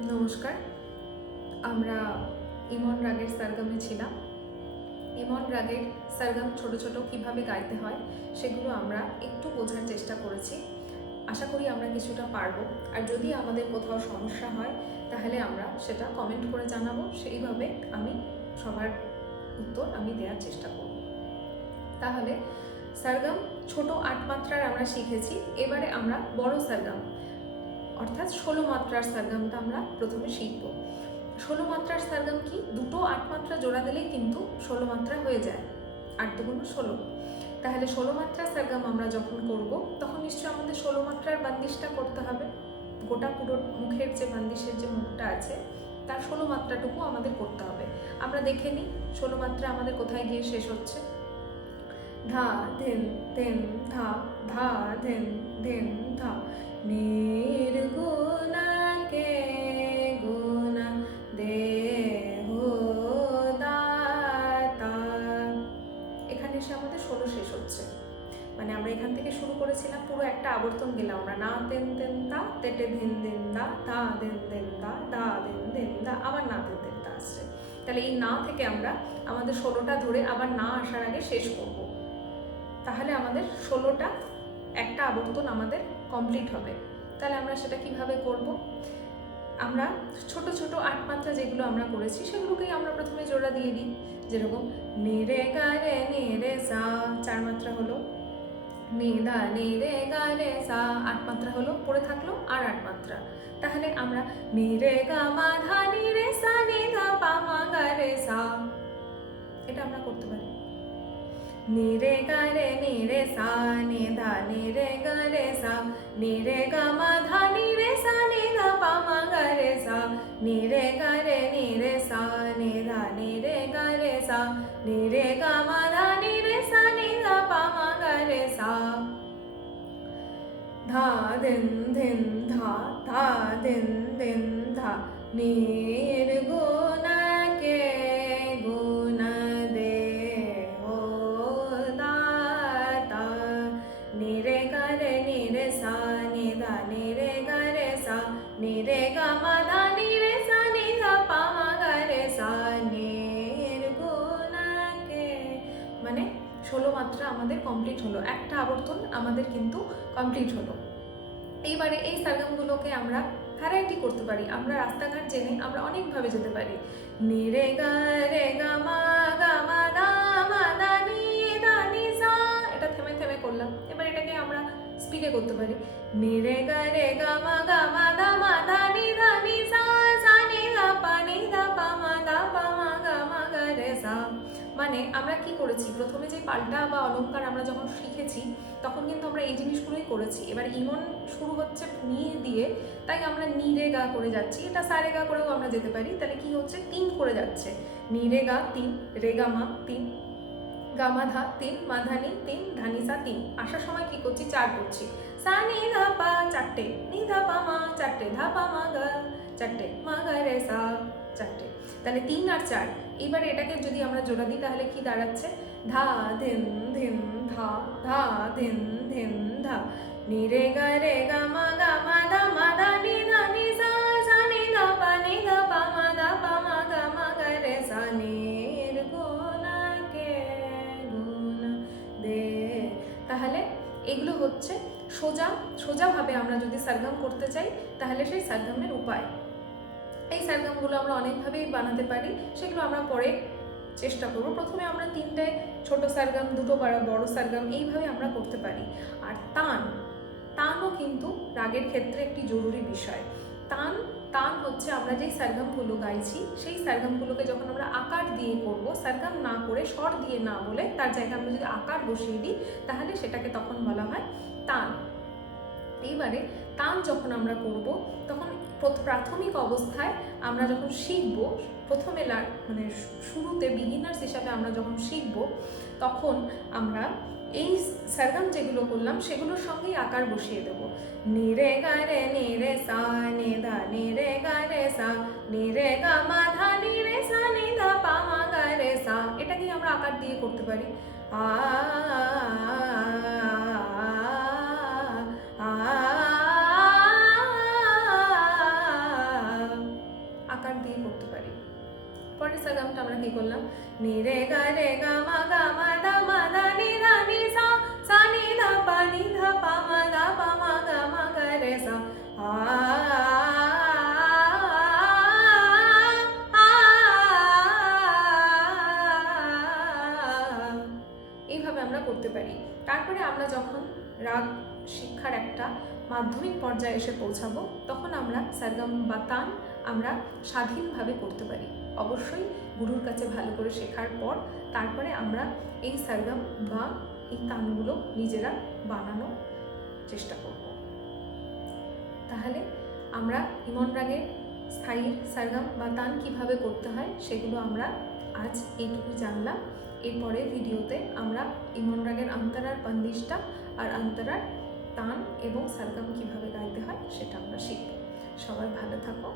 নমস্কার। আমরা ইমন রাগের সারগামে ছিলাম। ইমন রাগের সারগাম ছোট ছোট কিভাবে গাইতে হয় সেগুলো আমরা একটু বোঝার চেষ্টা করেছি। আশা করি আমরা কিছুটা পারবো। আর যদি আমাদের কোথাও সমস্যা হয় তাহলে আমরা সেটা কমেন্ট করে জানাবো, সেইভাবে আমি সবার উত্তর দেওয়ার চেষ্টা করব। তাহলে সারগাম ছোট ৮ মাত্রার আমরা শিখেছি। এবারে আমরা বড় সারগাম অর্থাৎ ১৬ মাত্রার সারগামটা আমরা প্রথমে শিখব। ১৬ মাত্রার সারগাম কি? দুটো ৮ মাত্রা জোড়া দিলেই কিন্তু ১৬ মাত্রা হয়ে যায়। ৮ দুগুণ ১৬। তাহলে ১৬ মাত্রার সারগাম আমরা যখন করব তখন নিশ্চয়ই আমাদের ১৬ মাত্রার বান্দিশটা করতে হবে। গোটা পুরো মুখের যে বান্দিশের যে মুখটা আছে তার ১৬ মাত্রাটুকু আমাদের করতে হবে। আমরা দেখে নিই ১৬ মাত্রা আমাদের কোথায় গিয়ে শেষ হচ্ছে। ধা ধিন ধিন ধা, ধা ধিন ধিন ধা, নির্গুণাকে গুণ দেহ দাতা। এখানে এসে আমাদের ১৬ শেষ হচ্ছে। মানে আমরা এখান থেকে শুরু করেছিলাম, পুরো একটা আবর্তন গেলাম আমরা। না দেন দেন দা, তেটে ধিন দেন দা, ধা দেন দেন দা, ধা দেন দেন দা, আবার না দেন দেন দা আসছে। তাহলে এই না থেকে আমরা আমাদের ১৬টা ধরে আবার না আসার আগে শেষ করব। তাহলে আমাদের ১৬টা একটা আবর্তন আমাদের কমপ্লিট হবে। তাহলে আমরা সেটা কিভাবে করব? আমরা ছোট ছোট ৮ মাত্রা যেগুলো আমরা করেছি সেগুলোকেই আমরা প্রথমে জোড়া দিয়ে দিই। যেরকম নে রে গা রে নে রে সা ৪ মাত্রা হলো, নে দা নে রে গা রে সা ৮ মাত্রা হলো, পড়ে থাকলো আর ৮ মাত্রা। তাহলে আমরা নে রে গা মা ধা নি রে সা নে ধা পা মা গা রে সা, এটা আমরা করতে পারি। নি রে গা রে নি রে সা, নি ধা নি রে গা রে সা, নি রে গা মা ধা নি রে সা নি ধা পা মা গা রে সা, নি রে গা রে নি রে সা, নি ধা নি রে গা রে সা, নি রে গা মা ধা নি রে সা নি ধা পা মা গা রে সা। ধা ধিন ধিন ধা, ধা ধিন ধিন ধা, নির্গুণাকে গুণ দেহ দাতা। নি রে গা রে নি রে সা, নি ধা নি রে গা রে সা, নি রে গা মা ধা নি রে সা নি ধা পা মা গা রে সা, নির্গুণাকে। মানে ১৬ মাত্রা আমাদের কমপ্লিট হলো, একটা আবর্তন আমাদের কিন্তু কমপ্লিট হলো। এইবারে এই সারগামগুলোকে আমরা ভ্যারাইটি করতে পারি। আমরা রাস্তাঘাট জেনে আমরা অনেকভাবে যেতে পারি। নি রে গা মা গা মা দা নি দা নি সা, এটা থেমে থেমে করলাম। এবার এটাকে আমরা স্পিডে করতে পারি। নি রে গা মা দা নি সা, সা নি দা পা মা গা রে সা। মানে আমরা কি করেছি, প্রথমে যে পাল্টা বা অলংকার আমরা যখন শিখেছি তখন কিন্তু আমরা এই জিনিসগুলোই করেছি। এবার ইমন শুরু হচ্ছে নি দিয়ে, তাই আমরা নি রে গা করে যাচ্ছি। এটা সা রে গা করেও আমরা যেতে পারি। তাহলে কি হচ্ছে, ৩ করে যাচ্ছে। নি রে গা ৩, রে গা মা ৩, গা মা ধা ৩, মা ধা নি ৩, ধা নি সা ৩। আসার সময় কি করছি, ৪ করছি। সা নি ধা পা ৪টে, নি ধা পা মা ৪টে, ধা পা মা গা ৪টে, মা গা রে সা ৪টে। তাহলে ৩ আর ৪। এবারে এটাকে যদি আমরা জোড়া দিই তাহলে কি দাঁড়াচ্ছে, ধা ধিন ধিন ধা, ধা ধিন ধিন ধা, নি রে গা মা দা নি সা, সা নি ধা পা মা গা রে সা, নির্গুণাকে গুণ দে। তাহলে এগুলো হচ্ছে সোজাভাবে আমরা যদি সারগাম করতে চাই তাহলে সেই সারগামের উপায়। এই সারগামগুলো আমরা অনেকভাবেই বানাতে পারি, সেগুলো আমরা পরে চেষ্টা করব। প্রথমে আমরা 3টে ছোট সারগাম, 2টো বড় সারগাম, এইভাবে আমরা করতে পারি। আর তানও কিন্তু রাগের ক্ষেত্রে একটি জরুরি বিষয়। তান হচ্ছে আমরা যেই সারগামগুলো গাইছি সেই সারগামগুলোকে যখন আমরা আকার দিয়ে করব, সারগাম না করে স্বর দিয়ে না বলে তার জায়গায় আমরা যদি আকার বসিয়ে দিই তাহলে সেটাকে তখন বলা হয় তান। এইবারে তান যখন আমরা করব তখন প্রাথমিক অবস্থায় আমরা যখন শিখব, প্রথমে মানে শুরুতে বিগিনার্স হিসাবে আমরা যখন শিখব তখন আমরা এই সারগাম যেগুলো করলাম সেগুলোর সঙ্গেই আকার বসিয়ে দেব। নি রে গা রে নি রে সা, নি ধা নি রে গা রে সা, নি রে গা মা ধা নি রে সা নি ধা পা মা গা রে সা, এটাকেই আমরা আকার দিয়ে করতে পারি। আ আকার দিয়ে করতে পারি। পরের সারগামটা আমরা কি করলাম, নি রে গা মা দা নি ধা নি সা, সা নি ধা পা মা গা মা গা রে সা, এইভাবে আমরা করতে পারি। তারপরে আমরা যখন রাগ শিক্ষার একটা মাধ্যমিক পর্যায়ে এসে পৌঁছাবো, তখন আমরা সারগাম বা তান আমরা স্বাধীনভাবে করতে পারি। অবশ্যই গুরুর কাছে ভালো করে শেখার পর তারপরে আমরা এই সারগাম বা এই তানগুলো নিজেরা বানানোর চেষ্টা করব। তাহলে আমরা ইমন রাগের স্থায়ী সারগাম বা তান কিভাবে করতে হয় সেগুলো আমরা আজ এইটুকু জানলাম। এরপরের ভিডিওতে আমরা ইমন রাগের অন্তরার বন্দিশটা আর অন্তরার তান এবং সারগাম কিভাবে গাইতে হয় সেটা আমরা শিখব। সবাই ভালো থাকো।